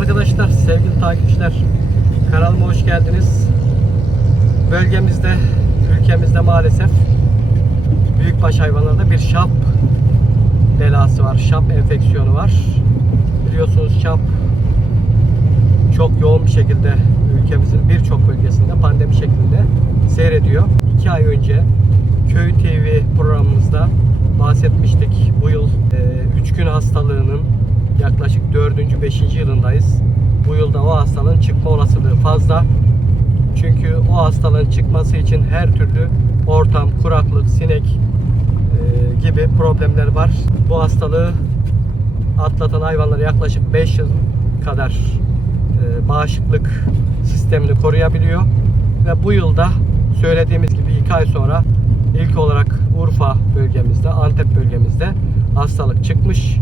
arkadaşlar, sevgili takipçiler. Kanalıma hoş geldiniz. Bölgemizde, ülkemizde maalesef büyükbaş hayvanlarda bir şap belası var. Şap enfeksiyonu var. Biliyorsunuz şap çok yoğun bir şekilde ülkemizin birçok bölgesinde pandemi şeklinde seyrediyor. İki ay önce Köy TV programımızda bahsetmiştik. Bu yıl 3 gün hastalığının yaklaşık 4. 5. yılındayız. Bu yılda o hastalığın çıkma olasılığı fazla. Çünkü o hastalığın çıkması için her türlü ortam, kuraklık, sinek e, gibi problemler var. Bu hastalığı atlatan hayvanlar yaklaşık 5 yıl kadar e, bağışıklık sistemini koruyabiliyor. Ve bu yılda söylediğimiz gibi 2 ay sonra ilk olarak Urfa bölgemizde, Antep bölgemizde hastalık çıkmış.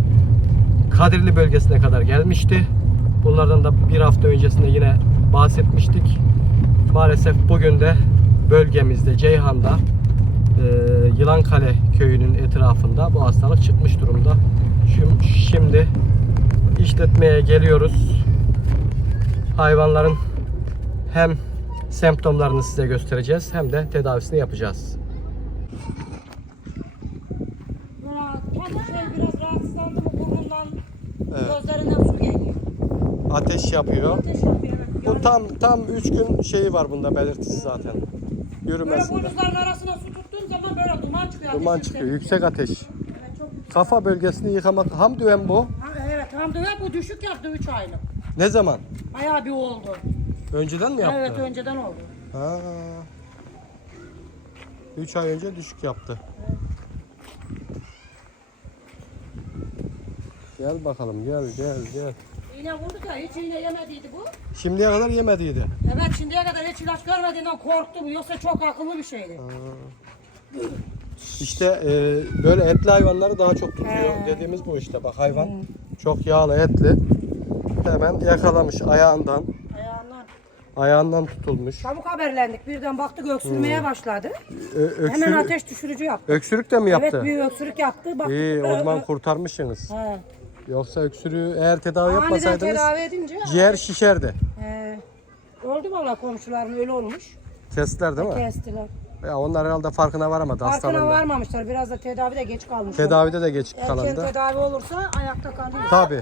Kadirli bölgesine kadar gelmişti. Bunlardan da bir hafta öncesinde yine bahsetmiştik. Maalesef bugün de bölgemizde Ceyhan'da e, Yılankale köyünün etrafında bu hastalık çıkmış durumda. Şim- Şimdi işletmeye geliyoruz. Hayvanların hem semptomlarını size göstereceğiz hem de tedavisini yapacağız. Buna tam şey biraz rahatsızlandı mı burnundan Evet. gözlerinden su geliyor. Ateş yapıyor. Ateş yapıyor evet. Bu tam tam 3 gün şeyi var bunda belirtisi zaten. Böyle Yürümesinde. boynuzların arasına su tuttuğun zaman böyle duman çıkıyor. Duman ateş çıkıyor. yüksek. Ateş. Evet çok yüksek. Kafa bölgesini yıkamak. Ham düven bu. Ha, evet Hamdi ve bu düşük yaptı 3 aylık. Ne zaman? Bayağı bir oldu. Önceden mi yaptı? Evet önceden oldu. Ha. 3 ay önce düşük yaptı. Gel bakalım gel gel gel. İğne vurduk ya hiç iğne yemediydi bu. Şimdiye kadar yemediydi. Evet şimdiye kadar hiç ilaç görmediğinden korktu bu. Yoksa çok akıllı bir şeydi. İşte e, böyle etli hayvanları daha çok tutuyor. He. Dediğimiz bu işte bak hayvan çok yağlı etli. Hemen yakalamış ayağından. Ayağından. Ayağından tutulmuş. Çabuk haberlendik. Birden baktık öksürmeye başladı. Ö- öksürük, Hemen ateş düşürücü yaptı. öksürük de mi yaptı? Evet bir öksürük yaptı. Baktık, İyi o zaman kurtarmışsınız. He. Yoksa öksürüğü eğer tedavi Aniden yapmasaydınız tedavi edince ciğer şişerdi. he, öldü valla komşuların öyle olmuş. Kestiler değil mi? Kestiler. Ya onlar herhalde farkına varamadı Farkına hastalığında. varmamışlar. Biraz da tedavide geç kalmışlar. Tedavide de geç Erken kalındı. tedavi olursa ayakta kalıyor. Tabii.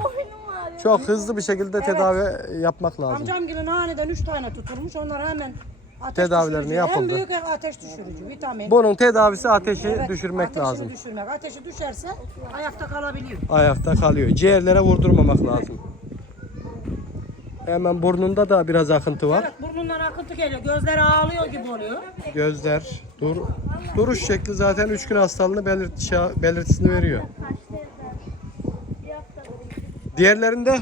Çok hızlı bir şekilde tedavi yapmak lazım. Amcam gibi aniden 3 tane tutulmuş. Onlar hemen ateş Tedavilerini düşürücü. yapıldı. En büyük ateş düşürücü. Vitamin. Bunun tedavisi ateşi Evet, düşürmek ateşini lazım. düşürmek. Ateşi düşerse ayakta kalabiliyor. Ayakta kalıyor. Ciğerlere vurdurmamak lazım. Hemen burnunda da biraz akıntı var. Evet burnundan akıntı geliyor. Gözleri ağlıyor gibi oluyor. Gözler, dur, duruş şekli zaten 3 gün hastalığını belirtişi, belirtisini veriyor. Diğerlerinde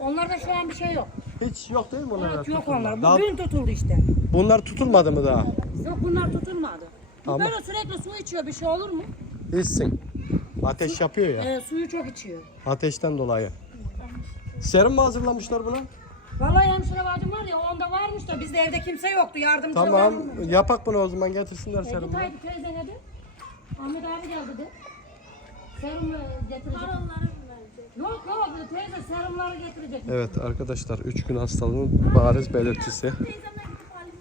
Onlarda şu an bir şey yok. Hiç yok değil mi onlar? Evet yok onlar. Daha- Bugün tutuldu işte. bunlar tutulmadı mı daha? Yok bunlar tutulmadı. Bu Ama- böyle sürekli su içiyor. Bir şey olur mu? Hiçsin. Ateş yapıyor ya. Ee, suyu çok içiyor. Ateşten dolayı. Serum mu hazırlamışlar buna? Vallahi hemşire bacım var ya onda varmış da bizde evde kimse yoktu. Yardımcı Tamam. var. Yapak bunu o zaman getirsinler E, git serumu. haydi teyzene de. Ahmet abi geldi de. Serum e, getirecek. Yok yok teyze serumları getirecek. Evet arkadaşlar 3 gün hastalığının bariz belirtisi.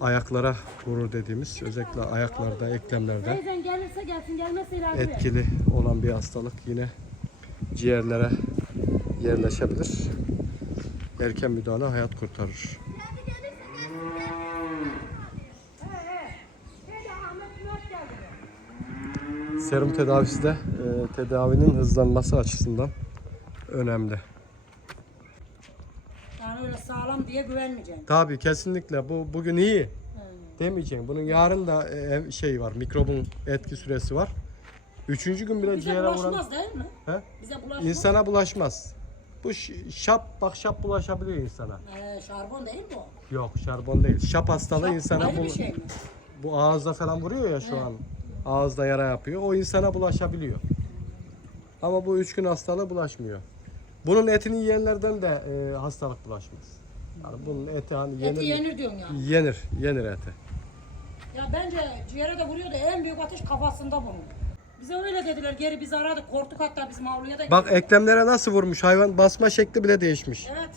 Ayaklara vurur dediğimiz özellikle ayaklarda, eklemlerde Teyzen gelirse gelsin gelmezse ileride. etkili olan bir hastalık yine ciğerlere yerleşebilir. Erken müdahale hayat kurtarır. Serum tedavisi de e, tedavinin hızlanması açısından önemli. Yani öyle sağlam diye güvenmeyeceksin. Tabii kesinlikle bu bugün iyi Evet. demeyeceğim. Bunun yarın da e, şey var, mikrobun etki süresi var. Üçüncü gün bile Bize ciğere vuran bulaşmaz değil mi? He? Bize bulaşmaz. insana bulaşmaz. Bu şap bak şap bulaşabiliyor insana. Ee, şarbon değil mi o? Yok şarbon değil. Şap hastalığı Şap insana bu, şey mi? bu ağızda falan vuruyor ya şu an. Ağızda yara yapıyor. O insana bulaşabiliyor. Ama bu üç gün hastalığı bulaşmıyor. Bunun etini yiyenlerden de e, hastalık bulaşmaz. Yani bunun eti hani yenir. Eti yenir diyorsun yani. Yenir, yenir eti. Ya bence ciğere de vuruyor da en büyük ateş kafasında bunun. Bize öyle dediler. Geri biz aradık. Korktuk hatta bizim avluya da. Bak eklemlere nasıl vurmuş hayvan basma şekli bile değişmiş. Evet.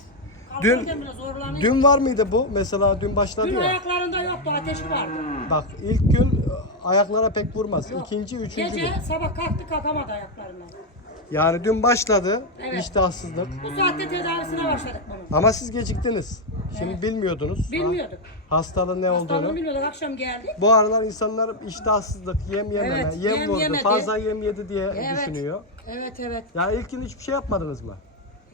Dün- Kalkarken bile zorlanıyor. Dün var mıydı bu? Mesela dün başladı Dün ya. ayaklarında yoktu ateşi vardı. Bak ilk gün e, ayaklara pek vurmaz. İkinci, üçüncü Gece gün. sabah kalktı kalkamadı ayaklarından. Yani dün başladı Evet. iştahsızlık. Bu saatte tedavisine başladık bunun. Ama siz geciktiniz. Şimdi bilmiyordunuz. Bilmiyorduk. Ha- Hastalığın ne Hastalığını olduğunu. bilmiyorduk. Akşam geldik. Bu aralar insanlar iştahsızlık, yem yememe, Evet, yem, yem vurdu, yemedi. fazla yem yedi diye Evet. düşünüyor. Evet evet. Ya ilk gün hiçbir şey yapmadınız mı?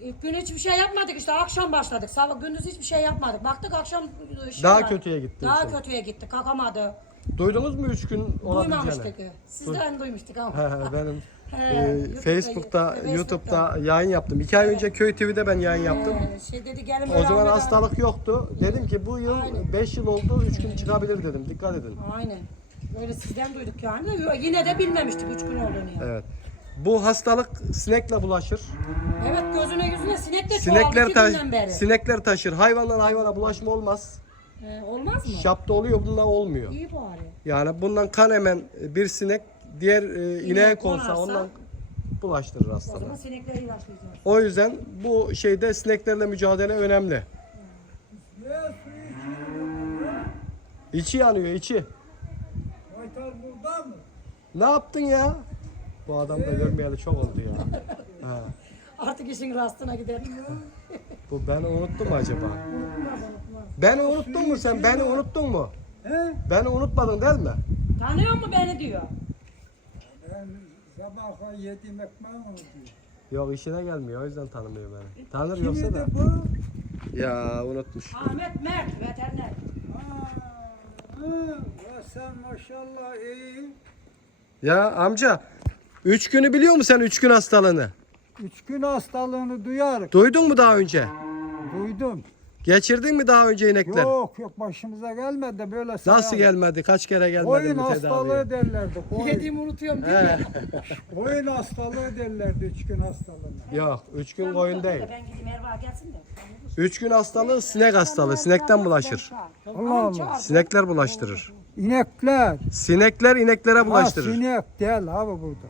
İlk gün hiçbir şey yapmadık işte akşam başladık. Sabah gündüz hiçbir şey yapmadık. Baktık akşam e, şey Daha var. kötüye gitti Daha işin. kötüye gitti. Kalkamadı. Duydunuz mu üç gün olabileceğini? Duymamıştık. Sizden duymuştuk ama. He, he, Benim E, YouTube'da- Facebook'ta. YouTube'da yayın yaptım. İki ay önce Köy TV'de ben yayın yaptım. Ee, şey dedi gelin O zaman abi- hastalık yoktu. Dedim ki bu yıl Aynen. 5 yıl oldu 3 gün çıkabilir dedim. Dikkat edin. Aynen. Böyle sizden duyduk yani. de yo- Yine de bilmemiştik üç gün olduğunu yani. Evet. Bu hastalık sinekle bulaşır. Evet gözüne yüzüne sinek de çoğaldı Sinekler iki günden beri. sinekler taşır. Hayvandan hayvana bulaşma olmaz. Ee, olmaz mı? Şapta oluyor, bunda olmuyor. İyi bari. Yani bundan kan emen bir sinek diğer e, ineğe konsa konarsa- ondan bulaştırır O hastalığı. zaman sinekleri ilaçlayacağız. O yüzden bu şeyde sineklerle mücadele önemli. İçi yanıyor, içi. Baytar burada mı? Ne yaptın ya? Bu adam da görmeyeli çok oldu ya. Ha. Artık işin rastına gidelim. Bu beni unuttun mu acaba? Beni unuttun mu sen? Beni unuttun mu? He? Beni unutmadın değil mi? Tanıyor mu beni diyor. Ben sabah yediğim ekmeği mi diyor? Yok işine gelmiyor o yüzden tanımıyor beni. Tanır Kimidi yoksa da. bu? Ya unutmuş. Ahmet Mert veteriner. Ha, ya sen maşallah iyi. Ya amca üç günü biliyor musun sen üç gün hastalığını? Üç gün hastalığını duyarık. Duydun mu daha önce? Duydum. Geçirdin mi daha önce inekler? Yok yok başımıza gelmedi de böyle Nasıl sayalım. gelmedi? Kaç kere gelmedi Koyun bu hastalığı tedaviye? derlerdi. Koyun, Yediğimi unutuyorum değil mi? koyun hastalığı derlerdi üç gün hastalığına. Yok üç gün koyun değil. Ben gideyim Erva gelsin de. Üç gün hastalığı sinek hastalığı. Sinekten bulaşır. Allah Allah. Sinekler bulaştırır. İnekler. Sinekler ineklere Ha, bulaştırır. sinek değil abi burada.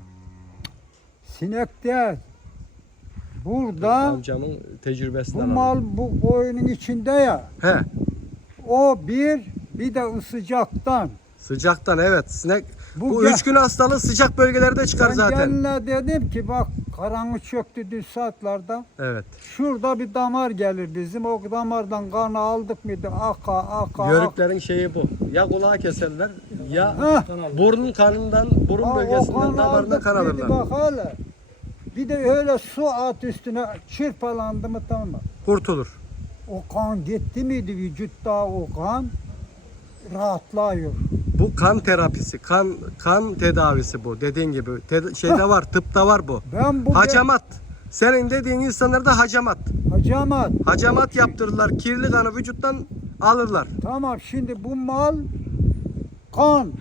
Sinek değil. Burada Amcamın tecrübesinden bu mal bu koyunun içinde ya. He. O bir bir de sıcaktan. Sıcaktan evet. Sinek bu, Bu üç gün hastalığı sıcak bölgelerde çıkar Ben zaten. geline dedim ki bak karanlık çöktü dün saatlerde. Evet. Şurada bir damar gelir bizim. O damardan kanı aldık mıydı? Aka aka. Yörüklerin şeyi bu. Ya kulağı keserler ya Hah. burnun kanından, burun o bölgesinden damarına kan alırlar. Bak hele. Bir de öyle su at üstüne çırpalandı mı tamam. Kurtulur. O kan gitti miydi vücutta o kan rahatlıyor. Bu kan terapisi, kan kan tedavisi bu. Dediğin gibi Te- şeyde var, tıpta var bu. Ben bu Hacamat. Senin dediğin insanlarda hacamat. Hacamat. Hacamat yaptırırlar. Kirli kanı vücuttan alırlar. Tamam şimdi bu mal kan.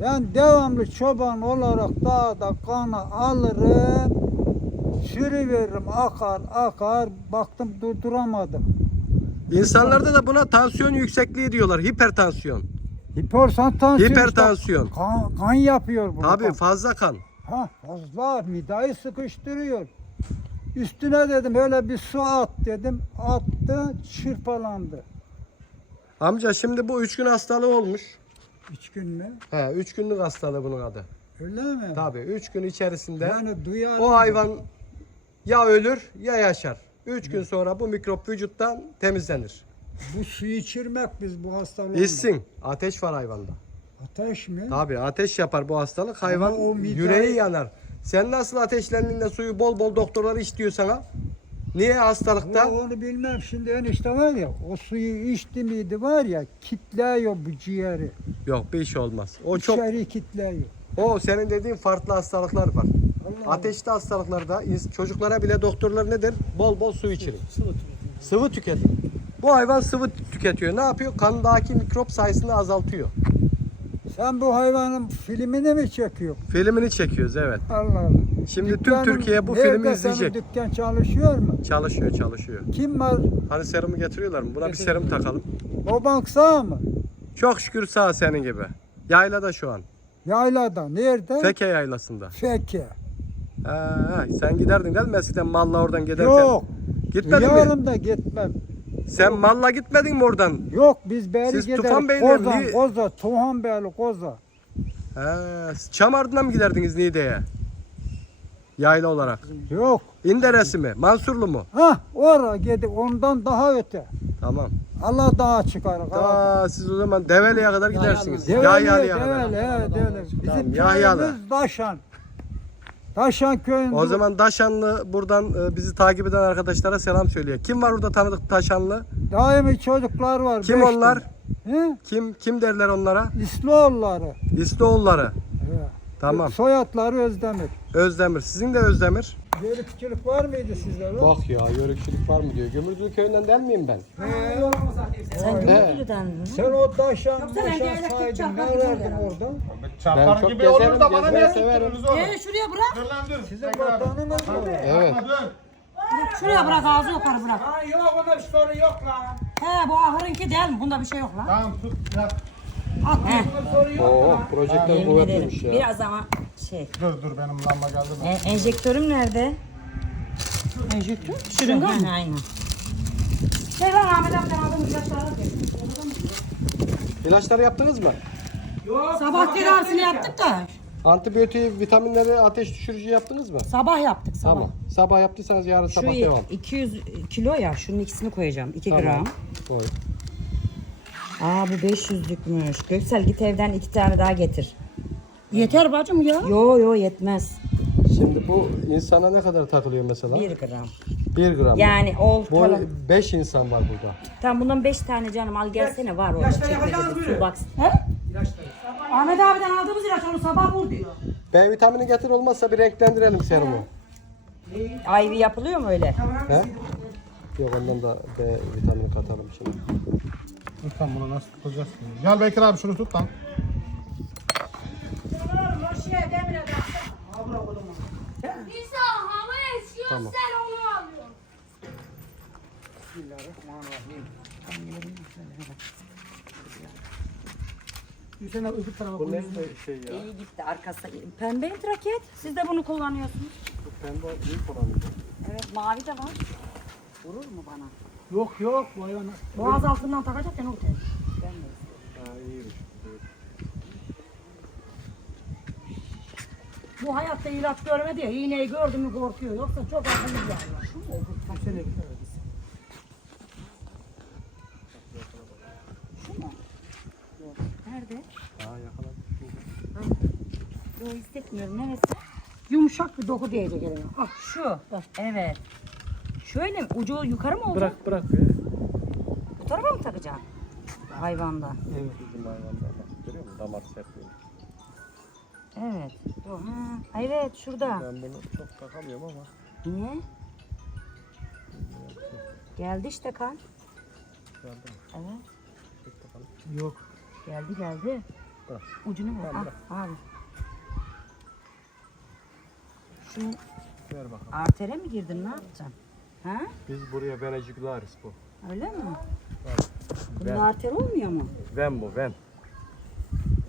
Ben devamlı çoban olarak dağda kanı alırım. Sürüveririm akar akar. Baktım durduramadım. İnsanlarda da buna tansiyon yüksekliği diyorlar. Hipertansiyon. Hipertansiyon. Hipertansiyon. işte. Kan, kan yapıyor bunu. Tabii Kan. fazla kan. Ha fazla midayı sıkıştırıyor. Üstüne dedim öyle bir su at dedim. Attı çırpalandı. Amca şimdi bu üç gün hastalığı olmuş. Üç gün mü? He, üç günlük hastalığı bunun adı. Öyle mi? Tabii üç gün içerisinde Yani duyar. o hayvan ya ölür ya yaşar. Üç gün sonra bu mikrop vücuttan temizlenir. Bu suyu içirmek biz bu hastalığı. İçsin. Ateş var hayvanda. Ateş mi? Tabii ateş yapar bu hastalık. Hayvan o mide- yüreği yanar. Sen nasıl ateşlendiğinde suyu bol bol doktorlar iç diyor sana. Niye hastalıkta? Ama onu bilmem şimdi enişte var ya o suyu içti miydi var ya kitliyor bu ciğeri. Yok bir iş olmaz. O çok İçeri kitliyor. o senin dediğin farklı hastalıklar var. Allah Ateşli hastalıklarda çocuklara bile doktorlar ne der? Bol bol su içirin. Sıvı tüketin. Bu hayvan sıvı tüketiyor. Ne yapıyor? Kandaki mikrop sayısını azaltıyor. Sen bu hayvanın filmini mi çekiyorsun? Filmini çekiyoruz evet. Allah Allah. Şimdi tüm Dükkanın- Türkiye bu nerede filmi senin izleyecek. dükkan çalışıyor mu? Çalışıyor, çalışıyor. Kim var? Hani serumu getiriyorlar mı? Buna bir serum takalım. Baban sağ mı? Çok şükür sağ senin gibi. Yaylada şu an. Yaylada. Nerede? Feke yaylasında. Feke. Ha, sen giderdin değil mi eskiden malla oradan giderken? Yok. Gitmedin mi? Yarın da gitmem. Sen malla gitmedin mi oradan? Yok biz beri Siz gideriz. Tufan Bey'le Koza, mi? Koza, Tuhan Beyli Koza. He, Çam ardına mı giderdiniz Niğde'ye? Yayla olarak. Yok. İnderesi mi? Mansurlu mu? Ha oraya gidi ondan daha öte. Tamam. Allah daha çıkar. Daha siz o zaman Develi'ye kadar gidersiniz. Develi, Yahyalı'ya kadar. develi, he, develi. Bizim Yahyalı. köyümüz Daşan. Daşan köyünde. O zaman Daşanlı buradan e, bizi takip eden arkadaşlara selam söylüyor. Kim var orada tanıdık Taşanlı? daimi çocuklar var. Kim onlar? He? Kim kim derler onlara? İsloğulları. İstoğulları. He. Tamam. Soyadları Özdemir. Özdemir. Sizin de Özdemir. Yörükçülük var mıydı sizde? lan? Bak ya yörükçülük var mı diyor. Gömürdülü köyünden der miyim ben? He. Sen He. Gümrüklü'den mi? Sen o Daşan elektrik saydın. Ne oluyor. orada? Çok gibi olur da bana ne yaptınız oğlum? Ee, şuraya bırak. Dur lan dur. Sizin vatanınız mı? Evet. Dur. Şuraya bırak ağzı yukarı bırak. Ha yok onda bir sorun yok lan. He bu ahırınki değil mi? Bunda bir şey yok lan. Tamam tut. Ya. At. He. Bunda bir sorun yok. Oo, projektör kuvvetliymiş ya. Biraz ama şey. Dur dur benim lamba geldi mi? E, enjektörüm nerede? Enjektör? Şurada mı? Aynen. Şey lan Ahmet abiden aldığım ilaçları al. İlaçları yaptınız mı? Sabah tedavisini yaptık da. Antibiyotiği, vitaminleri, ateş düşürücü yaptınız mı? Sabah yaptık sabah. Tamam. Sabah yaptıysanız yarın Şu sabah devam. 200 kilo ya şunun ikisini koyacağım 2 Tamam. gram. Koy. Aa bu 500'lükmüş. Göksel git evden iki tane daha getir. Yeter bacım ya. Yo yo yetmez. Şimdi bu insana ne kadar takılıyor mesela? 1 gram. 1 gram. Yani ol Bu falan. 5 insan var burada. Tamam bundan 5 tane canım al gelsene var orada çekmecede su bak. He? Ahmet abiden aldığımız ilaç onu sabah vur diyor. B vitamini getir olmazsa bir renklendirelim serumu. IV yapılıyor mu öyle? He? Yok ondan da B vitamini katalım şimdi. Lütfen bunu nasıl tutacağız? ki? Gel Bekir abi şunu tut lan. İsa hava esiyor sen onu alıyorsun. Bu ne şey ya? İyi gitti arkası. Pembe raket. Siz de bunu kullanıyorsunuz. Bu pembe büyük olan. Evet mavi de var. Vurur mu bana? Yok yok. Vay ana. Boğaz altından takacakken ortaya. Ha iyiymiş. Bu hayatta ilaç görmedi ya. İğneyi gördü mü korkuyor. Yoksa çok akıllı bir hayvan. Şu mu oldu? Şu mu? Yok. Nerede? Ha yakaladım. Yok hissetmiyorum. Neresi? Yumuşak bir doku diyecek elime. Ah şu. Evet. Şöyle mi? Ucu yukarı mı olacak? Bırak bırak. ya. Bu tarafa mı takacaksın? Hayvanda. Bizim hayvanda bak. Görüyor musun? Damar sertliği. Evet. Ha. Evet şurada. Ben bunu çok takamıyorum ama. Niye? Geldi işte kan. Geldi mi? Evet. Çek bakalım. Yok. Geldi geldi. Bırak. Ucunu ver. Tamam, Al, abi. Şunu Ver bakalım. artere mi girdin ne yapacaksın? Ha? Biz buraya venecikularis bu. Öyle mi? Ben. Bunda arter olmuyor mu? Ven bu ven.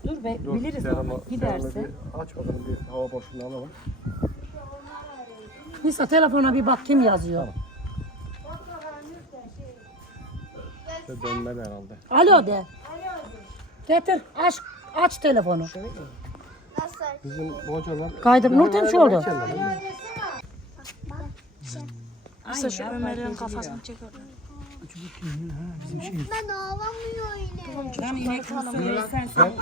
Dur be Dur, biliriz onu. serumu Giderse. bir aç bakalım bir hava boşluğunu alalım. Nisa telefona bir bak kim yazıyor. İşte dönmeli herhalde. Alo de. Getir aç aç telefonu. Nasıl? Bizim hocalar... Kaydır Nurten şu oldu. Mesela şu Ömer'in kafasını çek oradan. Ben ağlamıyor yine. Ben inek tanımıyorum sen sen.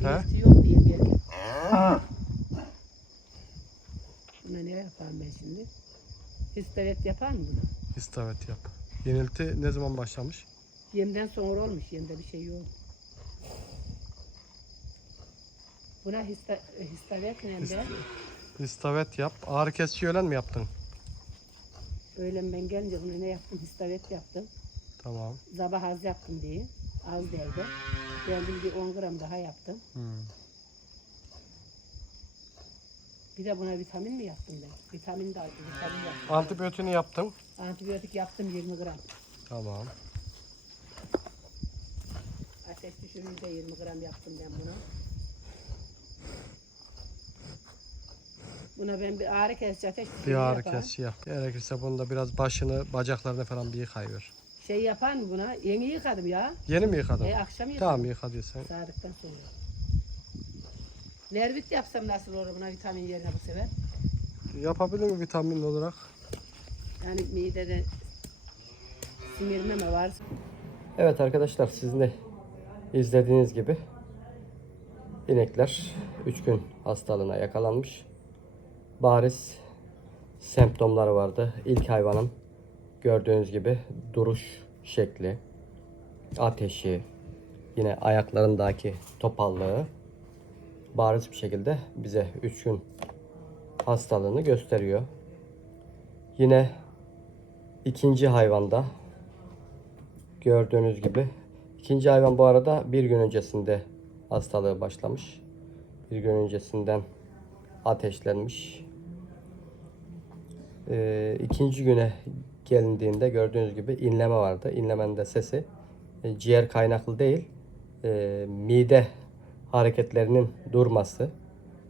He? Buna ne yapayım ben şimdi? İstavet yapar mı bunu? İstavet yap. Yenilti ne zaman başlamış? Yemden sonra olmuş, yemde bir şey yok. Buna hista, histavet ne de? İstavet yap. Ağrı kesici öğlen mi yaptın? Öğlen ben gelince buna ne yaptım? Histavet yaptım. Tamam. Sabah az yaptım diye. Az derdi. Geldim bir 10 gram daha yaptım. Hmm. Bir de buna vitamin mi yaptım ben? Vitamin de vitamin yaptım. Antibiyotiğini yaptın. Antibiyotik yaptım 20 gram. Tamam. Ateş düşürücü de 20 gram yaptım ben bunu. Buna ben bir ağrı kesici ateş Bir ağrı kesici yap. Gerekirse bunda biraz başını, bacaklarını falan bir yıkayıyor. Şey yapan mı buna? Yeni yıkadım ya. Yeni mi yıkadın? E, akşam yıkadım. Tamam yıkadıysan. Sağdıktan sonra. Nervit yapsam nasıl olur buna vitamin yerine bu sefer? Yapabilir mi vitamin olarak? Yani midede sinirme mi var? Evet arkadaşlar sizin de izlediğiniz gibi inekler 3 gün hastalığına yakalanmış. Bariz semptomları vardı. İlk hayvanın gördüğünüz gibi duruş şekli, ateşi, yine ayaklarındaki topallığı bariz bir şekilde bize 3 gün hastalığını gösteriyor. Yine ikinci hayvanda Gördüğünüz gibi. ikinci hayvan bu arada bir gün öncesinde hastalığı başlamış. Bir gün öncesinden ateşlenmiş. Ee, ikinci güne gelindiğinde gördüğünüz gibi inleme vardı. İnlemenin de sesi e, ciğer kaynaklı değil, e, mide hareketlerinin durması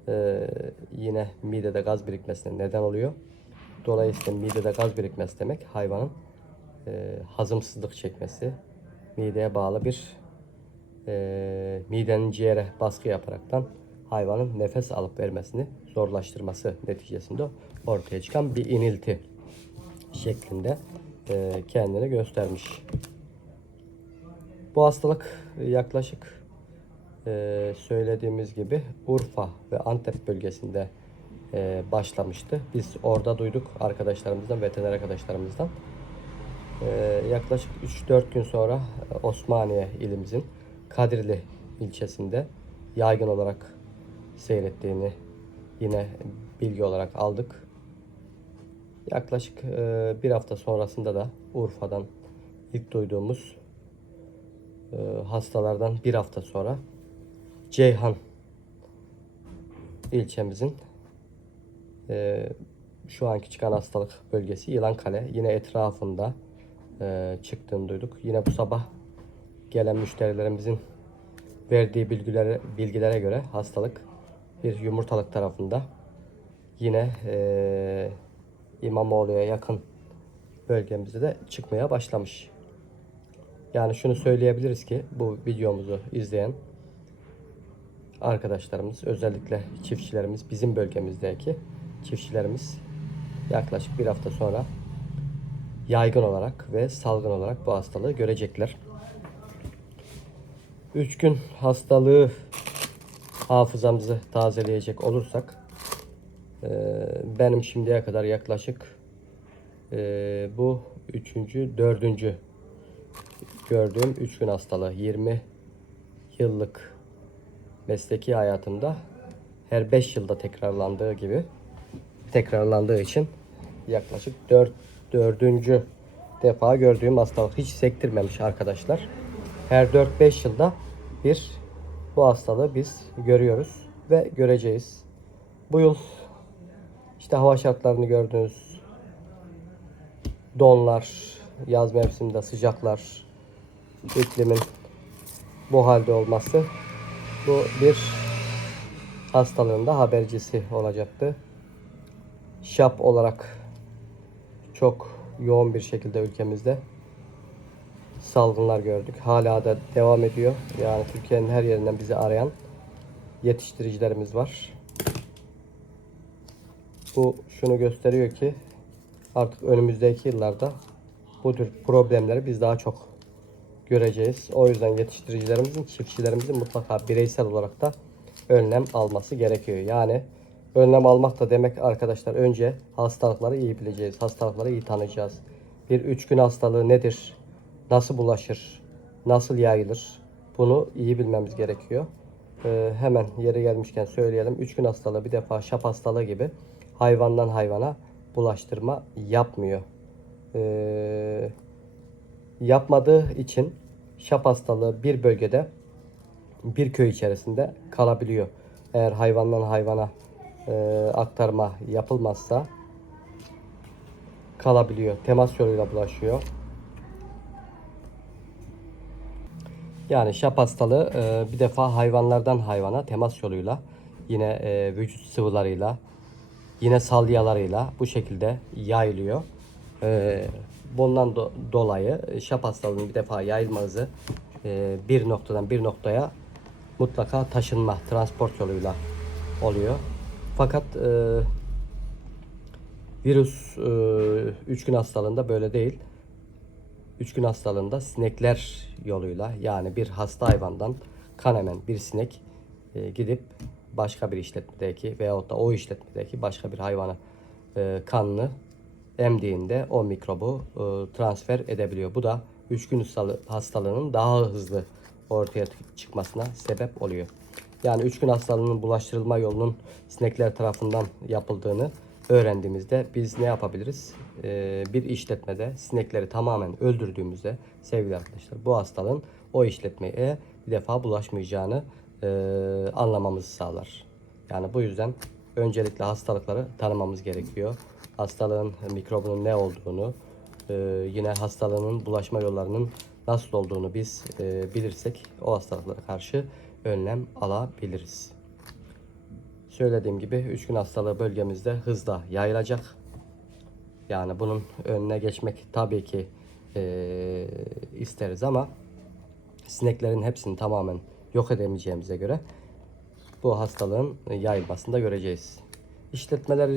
e, yine midede gaz birikmesine neden oluyor. Dolayısıyla midede gaz birikmesi demek hayvanın e, hazımsızlık çekmesi, mideye bağlı bir e, midenin ciğere baskı yaparaktan hayvanın nefes alıp vermesini zorlaştırması neticesinde ortaya çıkan bir inilti şeklinde e, kendini göstermiş. Bu hastalık yaklaşık e, söylediğimiz gibi Urfa ve Antep bölgesinde e, başlamıştı. Biz orada duyduk arkadaşlarımızdan, veteriner arkadaşlarımızdan. Yaklaşık 3-4 gün sonra Osmaniye ilimizin Kadirli ilçesinde yaygın olarak seyrettiğini yine bilgi olarak aldık. Yaklaşık e, bir hafta sonrasında da Urfa'dan ilk duyduğumuz e, hastalardan bir hafta sonra Ceyhan ilçemizin e, şu anki çıkan hastalık bölgesi Yılankale yine etrafında e, çıktığını duyduk. Yine bu sabah gelen müşterilerimizin verdiği bilgilere, bilgilere göre hastalık bir yumurtalık tarafında yine e, İmamoğlu'ya yakın bölgemizde de çıkmaya başlamış. Yani şunu söyleyebiliriz ki bu videomuzu izleyen arkadaşlarımız özellikle çiftçilerimiz bizim bölgemizdeki çiftçilerimiz yaklaşık bir hafta sonra yaygın olarak ve salgın olarak bu hastalığı görecekler. 3 gün hastalığı hafızamızı tazeleyecek olursak benim şimdiye kadar yaklaşık eee, bu üçüncü, dördüncü gördüğüm 3 gün hastalığı 20 yıllık mesleki hayatımda her 5 yılda tekrarlandığı gibi tekrarlandığı için yaklaşık 4 dördüncü defa gördüğüm hastalık hiç sektirmemiş arkadaşlar. Her 4-5 yılda bir bu hastalığı biz görüyoruz ve göreceğiz. Bu yıl işte hava şartlarını gördünüz. Donlar, yaz mevsiminde sıcaklar, iklimin bu halde olması bu bir hastalığın da habercisi olacaktı. Şap olarak çok yoğun bir şekilde ülkemizde salgınlar gördük. Hala da devam ediyor. Yani Türkiye'nin her yerinden bizi arayan yetiştiricilerimiz var. Bu şunu gösteriyor ki artık önümüzdeki yıllarda bu tür problemleri biz daha çok göreceğiz. O yüzden yetiştiricilerimizin, çiftçilerimizin mutlaka bireysel olarak da önlem alması gerekiyor. Yani önlem almak da demek arkadaşlar önce hastalıkları iyi bileceğiz. Hastalıkları iyi tanıyacağız. Bir üç gün hastalığı nedir? Nasıl bulaşır? Nasıl yayılır? Bunu iyi bilmemiz gerekiyor. Ee, hemen yeri gelmişken söyleyelim. Üç gün hastalığı bir defa şap hastalığı gibi hayvandan hayvana bulaştırma yapmıyor. Ee, yapmadığı için şap hastalığı bir bölgede bir köy içerisinde kalabiliyor. Eğer hayvandan hayvana e, aktarma yapılmazsa kalabiliyor. Temas yoluyla bulaşıyor. Yani şap hastalığı e, bir defa hayvanlardan hayvana temas yoluyla yine e, vücut sıvılarıyla yine salyalarıyla bu şekilde yayılıyor. Ee, bundan do- dolayı şap hastalığının bir defa yayılma hızı e, bir noktadan bir noktaya mutlaka taşınma, transport yoluyla oluyor. Fakat e, virüs 3 gün hastalığında böyle değil. 3 gün hastalığında sinekler yoluyla yani bir hasta hayvandan kan emen bir sinek e, gidip başka bir işletmedeki veyahut da o işletmedeki başka bir hayvanı e, kanını emdiğinde o mikrobu e, transfer edebiliyor. Bu da 3 gün hastalı- hastalığının daha hızlı ortaya çıkmasına sebep oluyor. Yani 3 gün hastalığının bulaştırılma yolunun sinekler tarafından yapıldığını öğrendiğimizde biz ne yapabiliriz? Ee, bir işletmede sinekleri tamamen öldürdüğümüzde sevgili arkadaşlar bu hastalığın o işletmeye bir defa bulaşmayacağını e, anlamamızı sağlar. Yani bu yüzden öncelikle hastalıkları tanımamız gerekiyor. Hastalığın mikrobunun ne olduğunu, e, yine hastalığın bulaşma yollarının nasıl olduğunu biz e, bilirsek o hastalıklara karşı önlem alabiliriz. Söylediğim gibi 3 gün hastalığı bölgemizde hızla yayılacak. Yani bunun önüne geçmek tabii ki e, isteriz ama sineklerin hepsini tamamen yok edemeyeceğimize göre bu hastalığın yayılmasını da göreceğiz. İşletmeler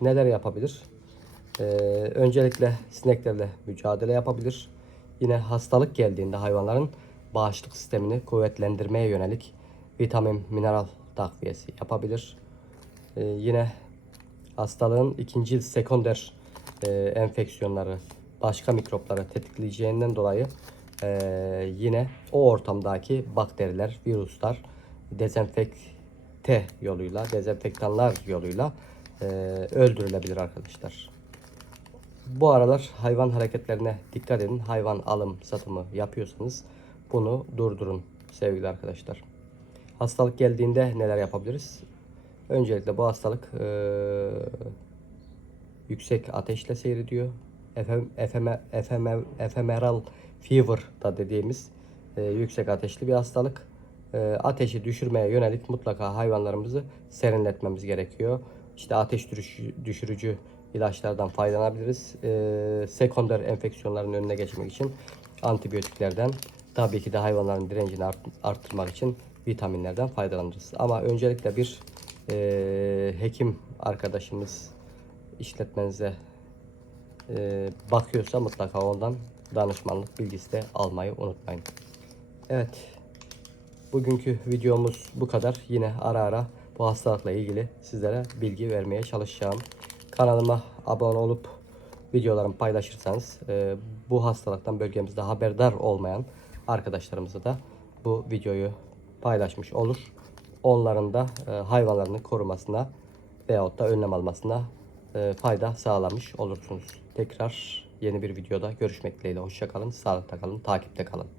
neler yapabilir? Ee, öncelikle sineklerle mücadele yapabilir. Yine hastalık geldiğinde hayvanların bağışıklık sistemini kuvvetlendirmeye yönelik vitamin, mineral takviyesi yapabilir. Ee, yine hastalığın ikinci sekonder e, enfeksiyonları, başka mikropları tetikleyeceğinden dolayı e, yine o ortamdaki bakteriler, virüsler dezenfekte yoluyla, dezenfektanlar yoluyla e, öldürülebilir arkadaşlar. Bu aralar hayvan hareketlerine dikkat edin. Hayvan alım satımı yapıyorsanız bunu durdurun sevgili arkadaşlar. Hastalık geldiğinde neler yapabiliriz? Öncelikle bu hastalık eee, yüksek ateşle seyrediyor. Efem, efeme, efeme, efemeral fever da dediğimiz eee, yüksek ateşli bir hastalık. Eee, ateşi düşürmeye yönelik mutlaka hayvanlarımızı serinletmemiz gerekiyor. İşte ateş düşürücü, ilaçlardan faydalanabiliriz. Eee sekonder enfeksiyonların önüne geçmek için antibiyotiklerden tabii ki de hayvanların direncini art- arttırmak için vitaminlerden faydalanırız. Ama öncelikle bir eee, hekim arkadaşımız işletmenize eee, bakıyorsa mutlaka ondan danışmanlık bilgisi de almayı unutmayın. Evet. Bugünkü videomuz bu kadar. Yine ara ara bu hastalıkla ilgili sizlere bilgi vermeye çalışacağım. Kanalıma abone olup videolarımı paylaşırsanız e, bu hastalıktan bölgemizde haberdar olmayan arkadaşlarımıza da bu videoyu paylaşmış olur. Onların da e, hayvanlarını korumasına veyahut da önlem almasına e, fayda sağlamış olursunuz. Tekrar yeni bir videoda görüşmek dileğiyle. Hoşça kalın, sağlıkta kalın, takipte kalın.